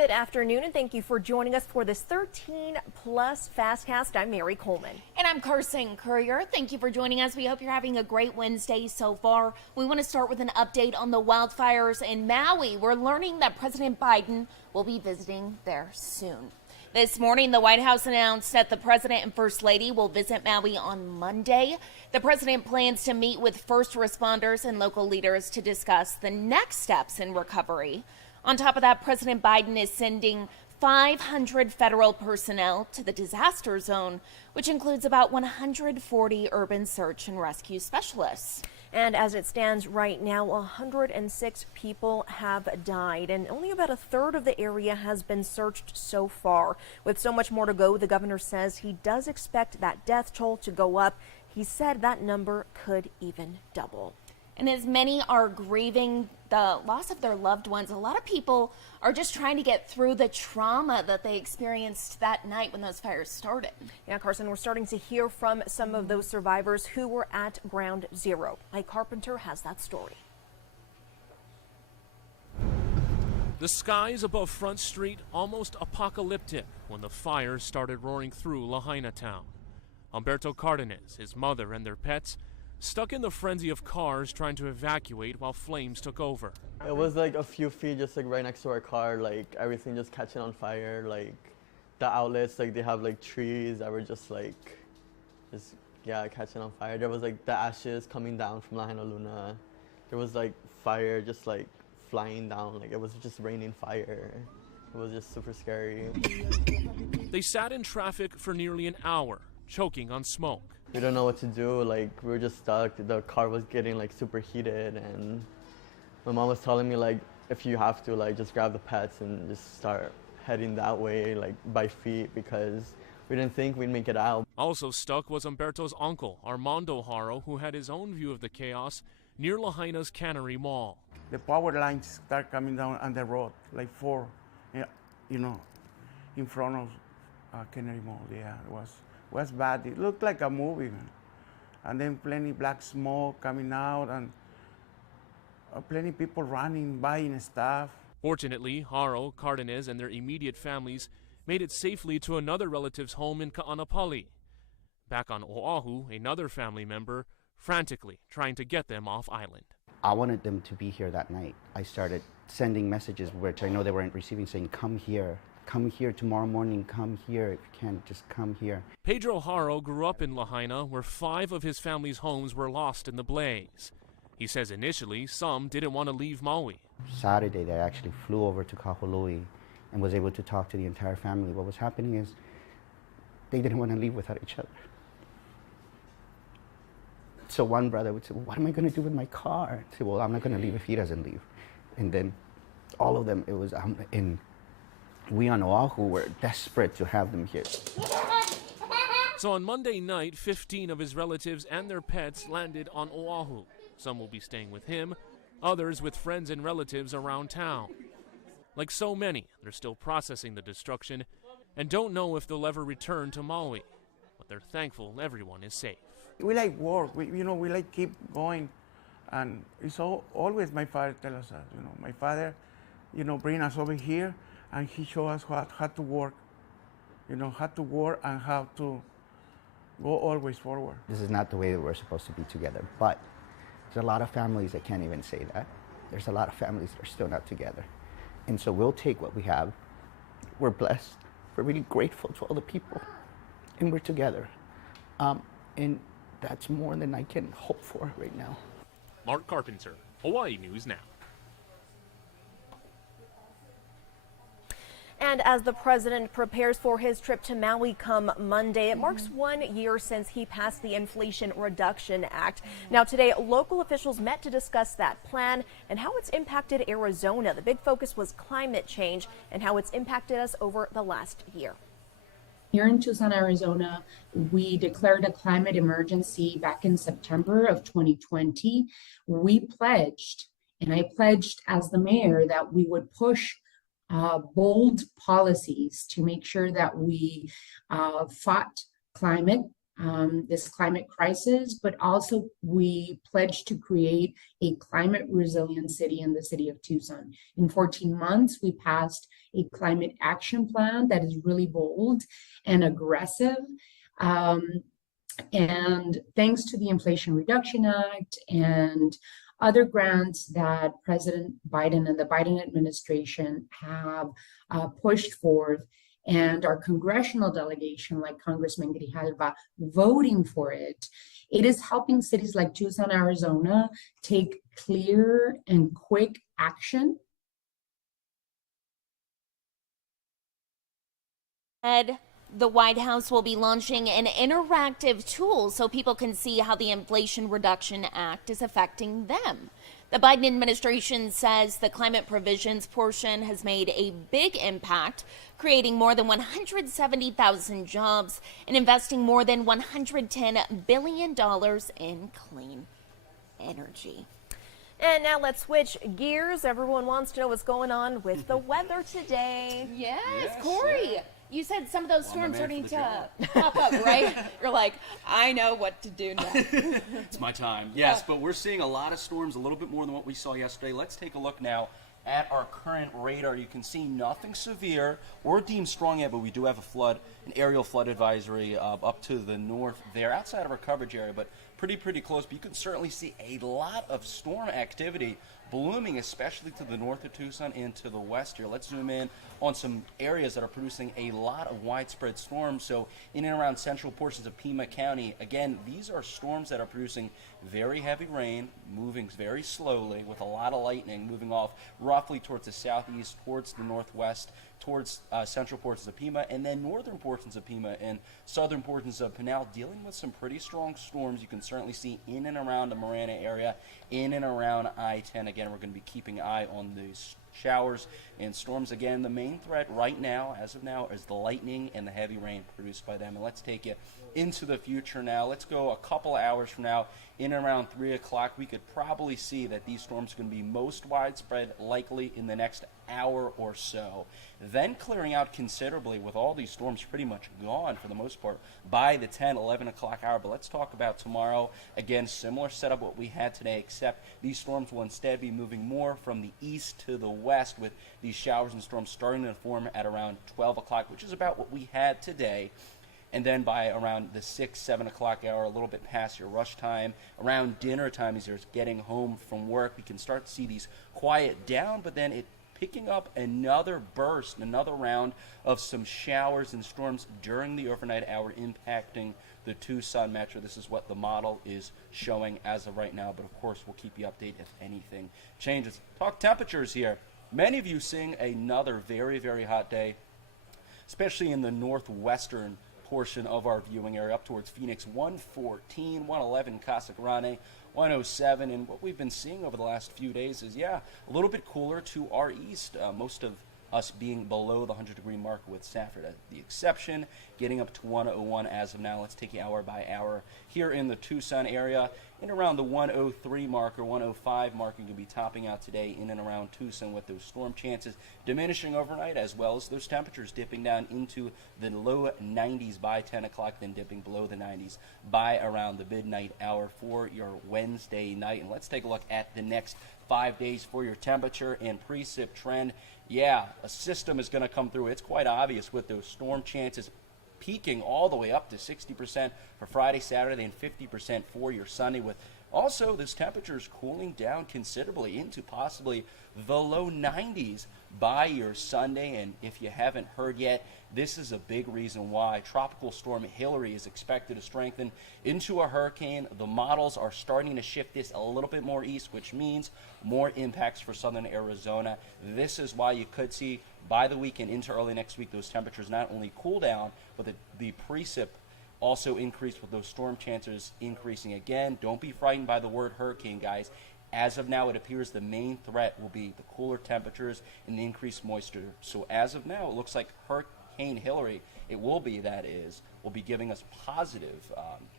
Good afternoon, and thank you for joining us for this 13 Plus FastCast. I'm Mary Coleman. And I'm Carson Courier. Thank you for joining us. We hope you're having a great Wednesday so far. We want to start with an update on the wildfires in Maui. We're learning that President Biden will be visiting there soon. This morning, the White House announced that the president and first lady will visit Maui on Monday. The president plans to meet with first responders and local leaders to discuss the next steps in recovery. On top of that, President Biden is sending 500 federal personnel to the disaster zone, which includes about 140 urban search and rescue specialists. And as it stands right now, 106 people have died, and only about a third of the area has been searched so far. With so much more to go, the governor says he does expect that death toll to go up. He said that number could even double. And as many are grieving the loss of their loved ones, a lot of people are just trying to get through the trauma that they experienced that night when those fires started. Yeah, Carson, we're starting to hear from some of those survivors who were at ground zero. Mike Carpenter has that story. The skies above Front Street almost apocalyptic when the fires started roaring through Lahaina town. Humberto Cardenas, his mother, and their pets stuck in the frenzy of cars trying to evacuate while flames took over. It was like a few feet just like right next to our car, like everything just catching on fire, like the outlets, like they have like trees that were just catching on fire. There was like the ashes coming down from Lahaina Luna. There was like fire just like flying down, like it was just raining fire. It was just super scary. They sat in traffic for nearly an hour, choking on smoke. We don't know what to do, like we were just stuck. The car was getting like super heated, and my mom was telling me like if you have to, like just grab the pets and just start heading that way, like by feet, because we didn't think we'd make it out. Also stuck was Humberto's uncle, Armando Haro, who had his own view of the chaos near Lahaina's Cannery Mall. The power lines start coming down on the road, like four, in front of Cannery Mall. Yeah, it was bad. It looked like a movie, man. And then plenty black smoke coming out, and plenty people running, buying stuff. Fortunately, Haro, Cardenas, and their immediate families made it safely to another relative's home in Ka'anapali. Back on Oahu, another family member frantically trying to get them off island. I wanted them to be here that night. I started sending messages, which I know they weren't receiving, saying, come here tomorrow morning, come here, if you can, just come here. Pedro Haro grew up in Lahaina, where 5 of his family's homes were lost in the blaze. He says initially some didn't want to leave Maui. Saturday, they actually flew over to Kahului and was able to talk to the entire family. What was happening is they didn't want to leave without each other. So one brother would say, well, what am I going to do with my car? I said, well, I'm not going to leave if he doesn't leave. And then all of them, it was we on Oahu were desperate to have them here. So on Monday night, 15 of his relatives and their pets landed on Oahu. Some will be staying with him, others with friends and relatives around town. Like so many, they're still processing the destruction and don't know if they'll ever return to Maui. But they're thankful everyone is safe. We like work, we like keep going. And it's always my father tell us that, my father, bring us over here, and he showed us how to work, how to work and how to go always forward. This is not the way that we're supposed to be together, but there's a lot of families that can't even say that. There's a lot of families that are still not together. And so we'll take what we have. We're blessed. We're really grateful to all the people, and we're together. And that's more than I can hope for right now. Mark Carpenter, Hawaii News Now. And as the president prepares for his trip to Maui come Monday, it marks 1 year since he passed the Inflation Reduction Act. Now today, local officials met to discuss that plan and how it's impacted Arizona. The big focus was climate change and how it's impacted us over the last year. Here in Tucson, Arizona, we declared a climate emergency back in September of 2020. We pledged, and I pledged as the mayor, that we would push bold policies to make sure that we fought climate this climate crisis, but also we pledged to create a climate resilient city in the city of Tucson. In 14 months, we passed a climate action plan that is really bold and aggressive. And thanks to the Inflation Reduction Act and other grants that President Biden and the Biden administration have pushed forth, and our congressional delegation, like Congressman Grijalva, voting for it, it is helping cities like Tucson, Arizona, take clear and quick action. The White House will be launching an interactive tool so people can see how the Inflation Reduction Act is affecting them. The Biden administration says the climate provisions portion has made a big impact, creating more than 170,000 jobs and investing more than $110 billion in clean energy. And now let's switch gears. Everyone wants to know what's going on with the weather today. Yes, Corey. You said some of those storms starting to pop up, right? You're like, I know what to do now. It's my time. Yes, but we're seeing a lot of storms, a little bit more than what we saw yesterday. Let's take a look now at our current radar. You can see nothing severe or deemed strong yet, but we do have an aerial flood advisory up to the north there, outside of our coverage area, but pretty close. But you can certainly see a lot of storm activity blooming, especially to the north of Tucson and to the west here. Let's zoom in on some areas that are producing a lot of widespread storms. So in and around central portions of Pima County, again, these are storms that are producing very heavy rain, moving very slowly with a lot of lightning, moving off roughly towards the southeast, towards the northwest, towards central portions of Pima, and then northern portions of Pima and southern portions of Pinal, dealing with some pretty strong storms. You can certainly see in and around the Marana area, in and around I-10. Again, we're going to be keeping an eye on these showers and storms. Again, the main threat right now, as of now, is the lightning and the heavy rain produced by them. And let's take you into the future now. Let's go a couple hours from now, in and around 3 o'clock. We could probably see that these storms are going to be most widespread, likely in the next hour or so. Then clearing out considerably with all these storms pretty much gone for the most part by the 10, 11 o'clock hour. But let's talk about tomorrow. Again, similar setup what we had today, except these storms will instead be moving more from the east to the west, with these showers and storms starting to form at around 12 o'clock, which is about what we had today. And then by around the 6, 7 o'clock hour, a little bit past your rush time, around dinner time as you're getting home from work, we can start to see these quiet down, but then it picking up another burst, another round of some showers and storms during the overnight hour, impacting the Tucson metro. This is what the model is showing as of right now, but of course we'll keep you updated if anything changes. Talk temperatures here. Many of you seeing another very hot day, especially in the northwestern portion of our viewing area, up towards Phoenix. 114, 111 Casa Grande, 107, and what we've been seeing over the last few days is, a little bit cooler to our east. Most of us being below the 100-degree mark, with Safford as the exception, getting up to 101 as of now. Let's take you hour by hour here in the Tucson area. In around the 103 mark or 105 mark, you can be topping out today in and around Tucson, with those storm chances diminishing overnight, as well as those temperatures dipping down into the low 90s by 10 o'clock, then dipping below the 90s by around the midnight hour for your Wednesday night. And let's take a look at the next 5 days for your temperature and precip trend. A system is going to come through. It's quite obvious with those storm chances peaking all the way up to 60% for Friday, Saturday, and 50% for your Sunday, with also this temperatures cooling down considerably into possibly the low 90s by your Sunday. And if you haven't heard yet, this is a big reason why Tropical Storm Hillary is expected to strengthen into a hurricane. The models are starting to shift this a little bit more east, which means more impacts for southern Arizona. This is why you could see by the weekend into early next week those temperatures not only cool down, but the precip also increase, with those storm chances increasing again. Don't be frightened by the word hurricane, guys. As of now, it appears the main threat will be the cooler temperatures and the increased moisture. So as of now, it looks like Hurricane Hillary, will be giving us positive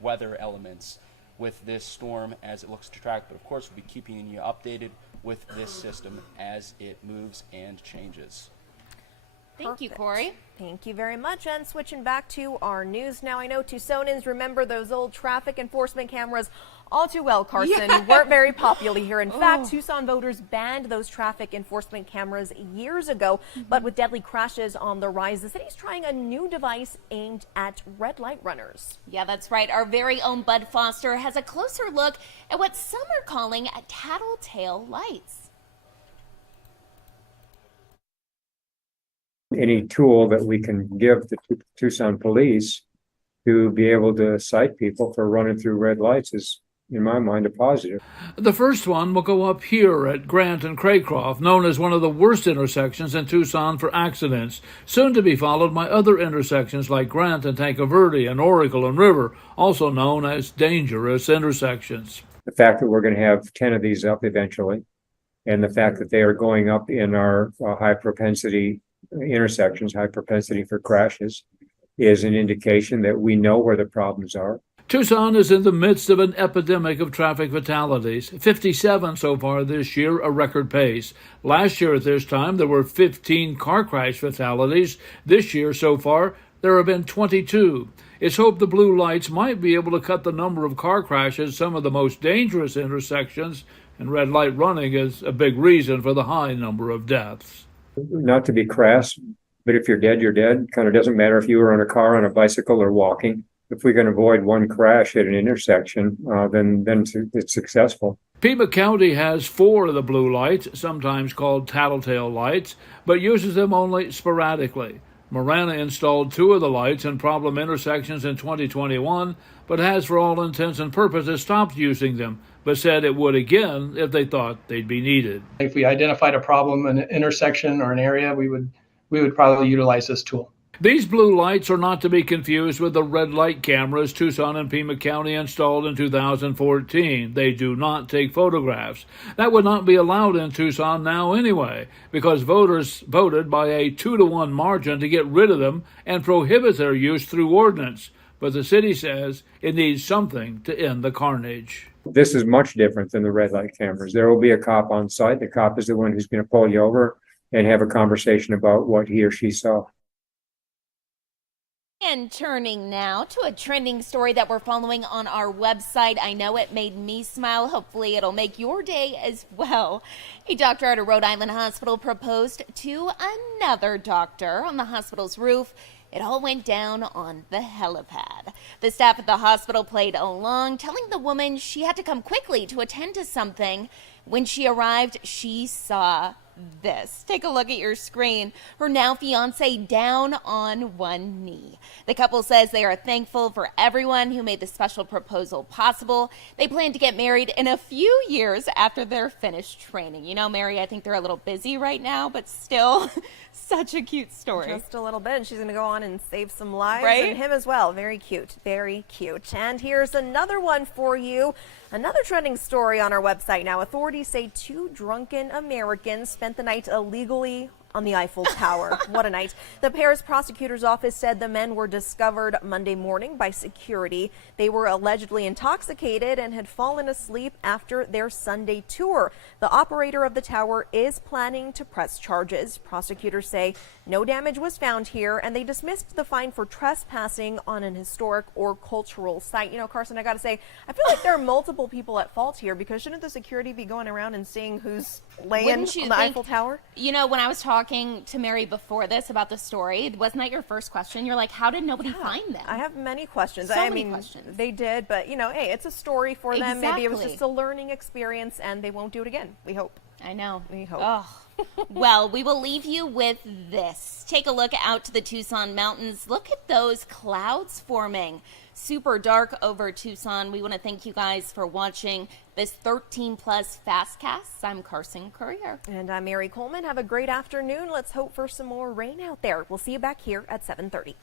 weather elements with this storm as it looks to track. But of course, we'll be keeping you updated with this system as it moves and changes. Thank you, Perfect. Corey. Thank you very much. And switching back to our news now, I know Tucsonans remember those old traffic enforcement cameras all too well, Carson. Weren't very popular here. In fact, Tucson voters banned those traffic enforcement cameras years ago. But with deadly crashes on the rise, the city's trying a new device aimed at red light runners. Yeah, that's right. Our very own Bud Foster has a closer look at what some are calling tattletale lights. Any tool that we can give the Tucson police to be able to cite people for running through red lights is, in my mind, a positive. The first one will go up here at Grant and Craycroft, known as one of the worst intersections in Tucson for accidents, soon to be followed by other intersections like Grant and Tanque Verde and Oracle and River, also known as dangerous intersections. The fact that we're going to have 10 of these up eventually, and the fact that they are going up in our high propensity intersections, high propensity for crashes, is an indication that we know where the problems are. Tucson is in the midst of an epidemic of traffic fatalities. 57 so far this year, a record pace. Last year at this time, there were 15 car crash fatalities. This year so far, there have been 22. It's hoped the blue lights might be able to cut the number of car crashes, some of the most dangerous intersections, and red light running is a big reason for the high number of deaths. Not to be crass, but if you're dead, you're dead. Kind of doesn't matter if you were on a car, on a bicycle, or walking. If we can avoid one crash at an intersection, then it's successful. Pima County has 4 of the blue lights, sometimes called tattletale lights, but uses them only sporadically. Marana installed 2 of the lights in problem intersections in 2021, but has for all intents and purposes stopped using them, but said it would again if they thought they'd be needed. If we identified a problem in an intersection or an area, we would probably utilize this tool. These blue lights are not to be confused with the red light cameras Tucson and Pima County installed in 2014. They do not take photographs. That would not be allowed in Tucson now anyway, because voters voted by a 2-to-1 margin to get rid of them and prohibit their use through ordinance. But the city says it needs something to end the carnage. This is much different than the red light cameras. There will be a cop on site. The cop is the one who's going to pull you over and have a conversation about what he or she saw. And turning now to a trending story that we're following on our website. I know it made me smile. Hopefully it'll make your day as well. A doctor at a Rhode Island hospital proposed to another doctor on the hospital's roof. It all went down on the helipad. The staff at the hospital played along, telling the woman she had to come quickly to attend to something. When she arrived, she saw this. Take a look at your screen. Her now fiance down on one knee. The couple says they are thankful for everyone who made the special proposal possible. They plan to get married in a few years after they're finished training. You know, Mary, I think they're a little busy right now, but still such a cute story. Just a little bit, and she's going to go on and save some lives, right? And him as well. Very cute, very cute. And here's another one for you. Another trending story on our website now. Authorities say 2 drunken Americans spent the night illegally on the Eiffel Tower. What a night. The Paris prosecutor's office said the men were discovered Monday morning by security. They were allegedly intoxicated and had fallen asleep after their Sunday tour. The operator of the tower is planning to press charges. Prosecutors say no damage was found here, and they dismissed the fine for trespassing on an historic or cultural site. You know, Carson, I got to say, I feel like there are multiple people at fault here, because shouldn't the security be going around and seeing who's laying on the Eiffel Tower? You know, when I was talking to Mary before this about the story, wasn't that your first question? You're like, how did nobody find them? I have many questions. So I many mean, questions. They did, but you know, hey, it's a story for them. Maybe it was Exactly. just a learning experience, and they won't do it again. We hope. I know. We hope. Oh. Well, we will leave you with this. Take a look out to the Tucson mountains. Look at those clouds forming. Super dark over Tucson. We want to thank you guys for watching this 13 Plus FastCast. I'm Carson Courier. And I'm Mary Coleman. Have a great afternoon. Let's hope for some more rain out there. We'll see you back here at 7:30.